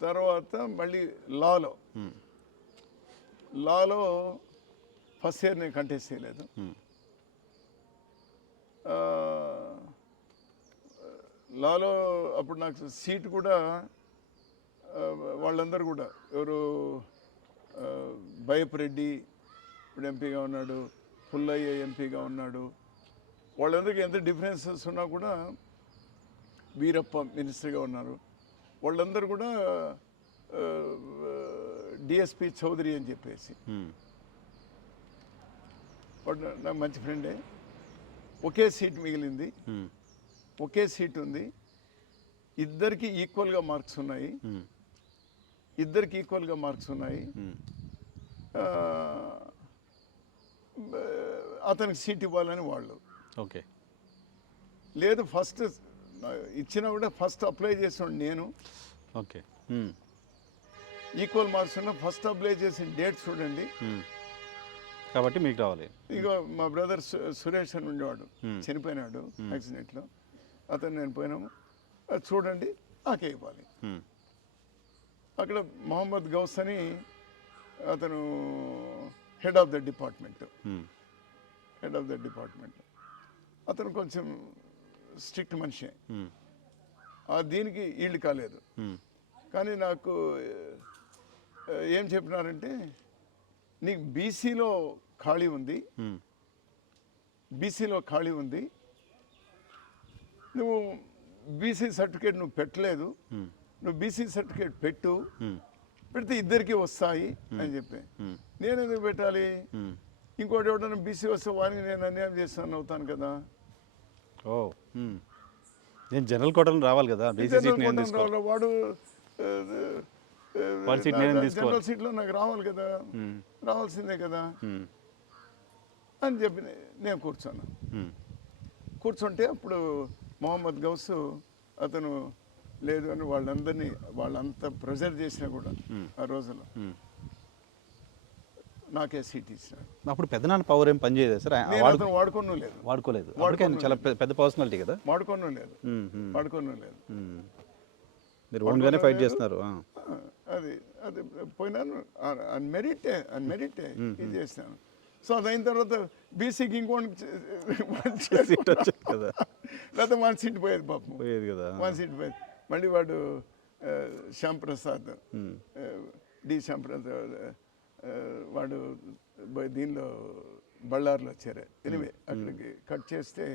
తర్వాత మళ్ళీ లాలో. లాలో first year నేను కంటెస్ట్ చేయలేదు. లాలో అప్పుడు నాకు సీట్ కూడా వాళ్ళందరూ కూడా ఎవరు ఆ, బయపు రెడ్డి ఇప్పుడు ఎంపీగా ఉన్నాడు పుల్లయ్య ఎంపీగా ఉన్నాడు వాళ్ళందరికీ ఎంత డిఫరెన్సెస్ ఉన్నా కూడా వీరప్ప మినిస్టర్గా ఉన్నారు. వాళ్ళందరూ కూడా డిఎస్పి చౌదరి అని చెప్పేసి. నాకు మంచి ఫ్రెండే. ఒకే సీట్ మిగిలింది. ఒకే సీట్ ఉంది. ఇద్దరికి ఈక్వల్గా మార్క్స్ ఉన్నాయి. ఇద్దరికి ఈక్వల్గా మార్క్స్ ఉన్నాయి. అతనికి సీట్ ఇవ్వాలని వాళ్ళు. ఓకే. లేదు ఫస్ట్ ఇచ్చినా కూడా ఫస్ట్ అప్లై చేసిన నేను. ఓకే. ఈక్వల్ మార్క్స్ ఉన్న ఫస్ట్ అప్లై చేసిన డేట్ చూడండి. కాబట్టి మీకు రావాలి. ఇక మా బ్రదర్ సురేష్ అని ఉండేవాడు. చనిపోయినాడు యాక్సిడెంట్లో. అతను నేను పోయినాము. అది చూడండి నాకే ఇవ్వాలి. అక్కడ మొహమ్మద్ గౌస్ అని అతను head of the department. Head of the department. అతను కొంచెం స్ట్రిక్ట్ మనిషి. ఆ దీనికి ఈళ్ళు కాలేదు ఉమ్. కానీ నాకు ఏం చెప్పినారంటే నీకు బీసీలో ఖాళీ ఉంది ఉమ్. బీసీలో ఖాళీ ఉంది నువ్వు బీసీ సర్టిఫికేట్ నువ్వు పెట్టలేదు. నువ్వు బీసీ సర్టిఫికేట్ పెట్టు. పెడితే ఇద్దరికి వస్తాయి అని చెప్పి. నేను ఎందుకు పెట్టాలి. ఇంకోటి ఎవడన్నా బీసీ వస్తే వారికి నేను అన్యాయం చేస్తాను అవుతాను కదా ఓ. నేను జనరల్ కోటలో రావాలి కదా బీసీ సీట్ నేను జనరల్ తీసుకోవాలి కోటాలో వాడు వాడి సీట్ నేనే తీసుకోవాలి. జనరల్ సీట్లో నాకు రావాలి కదా. రావాల్సిందే కదా. అని చెప్పి నేను కూర్చున్నాను ఉమ్. కూర్చుంటే అప్పుడు మొహమ్మద్ గౌస్ అతను లేదు అని వాళ్ళందరినీ వాళ్ళంతా ప్రెజర్ చేసినా కూడా ఆ రోజుల్లో. నాకే సీట్ ఇచ్చినాడు అప్పుడు పెద్దనాన్న పవర్ ఏం పనిచేయదు సార్. అతను వాడుకోను లేదు. వాడుకోలేదు. ఆయన చాలా పెద్ద- పర్సనాలిటీ కదా. వాడుకోను లేదు. వాడుకోను లేదు. మీరు ఓన్గానే ఫైట్ చేస్తున్నారు. అది అది పోయినాను. అన్ మెరిట్ అన్ మెరిట్ ఇది చేసినాను సో అది అయిన తర్వాత బీసీకి ఇంకోటి సీట్ వచ్చింది కదా. లేకపోతే వన్ సీట్ పోయేది పాపం. పోయేది కదా. వన్ సీట్ పోయేది. మళ్ళీ వాడు ఆ, శ్యామ్ ప్రసాద్ ఉమ్. ఆ, డి శ్యామ్ ప్రసాద్ ఆ, వాడు దీనిలో బళ్ళార్లో వచ్చారు ఎనివే అక్కడికి కట్ చేస్తే